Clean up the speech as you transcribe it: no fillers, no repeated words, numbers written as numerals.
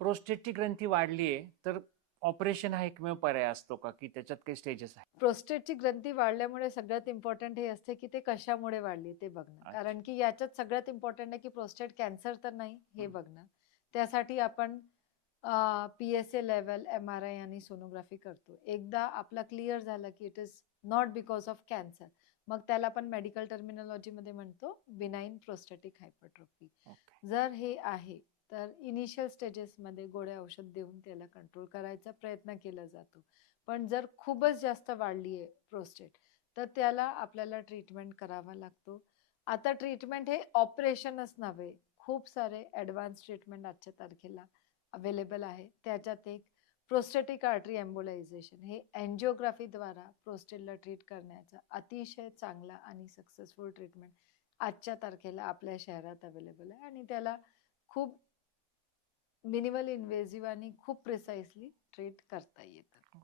प्रोस्टेटची ग्रंथी वाढलीये तर ऑपरेशन हा एकमेव पर्याय असतो का, की त्याच्यात काही स्टेजेस आहेत? प्रोस्टेटची ग्रंथी वाढल्यामुळे सगळ्यात इम्पॉर्टंट हे असते की ते कशामुळे वाढली ते बघणं. अच्छा. कारण की याच्यात सगळ्यात इम्पॉर्टंट आहे की प्रोस्टेट कॅन्सर तर नाही हे हं. बघणं. त्यासाठी आपण PSA लेवल, MRI आणि सोनोग्राफी करतो. एकदा आपला क्लिअर झालं की it is not because of cancer, मग त्याला आपण मेडिकल टर्मिनॉलॉजीमध्ये म्हणतो बिनाइन प्रोस्टॅटिक हायपरट्रोफी. ओके. जर हे आहे तर इनिशियल स्टेजेसमध्ये गोळ्या औषध देऊन त्याला कंट्रोल करायचा प्रयत्न केला जातो. पण जर खूपच जास्त वाढली आहे प्रोस्टेट, तर त्याला आपल्याला ट्रीटमेंट करावा लागतो. आता ट्रीटमेंट हे ऑपरेशनच नव्हे, खूप सारे ॲडव्हान्स ट्रीटमेंट आजच्या तारखेला अवेलेबल आहे. त्याच्यात एक प्रोस्टेटिक आर्टरी एम्बोलायझेशन हे अँजिओग्राफीद्वारा प्रोस्टेटला ट्रीट करण्याचा अतिशय चांगला आणि सक्सेसफुल ट्रीटमेंट आजच्या तारखेला आपल्या शहरात अवेलेबल आहे आणि त्याला खूप मिनिमल इन्व्हेसिव्ह आणि खूप प्रिसाइजली ट्रीट करता येतं.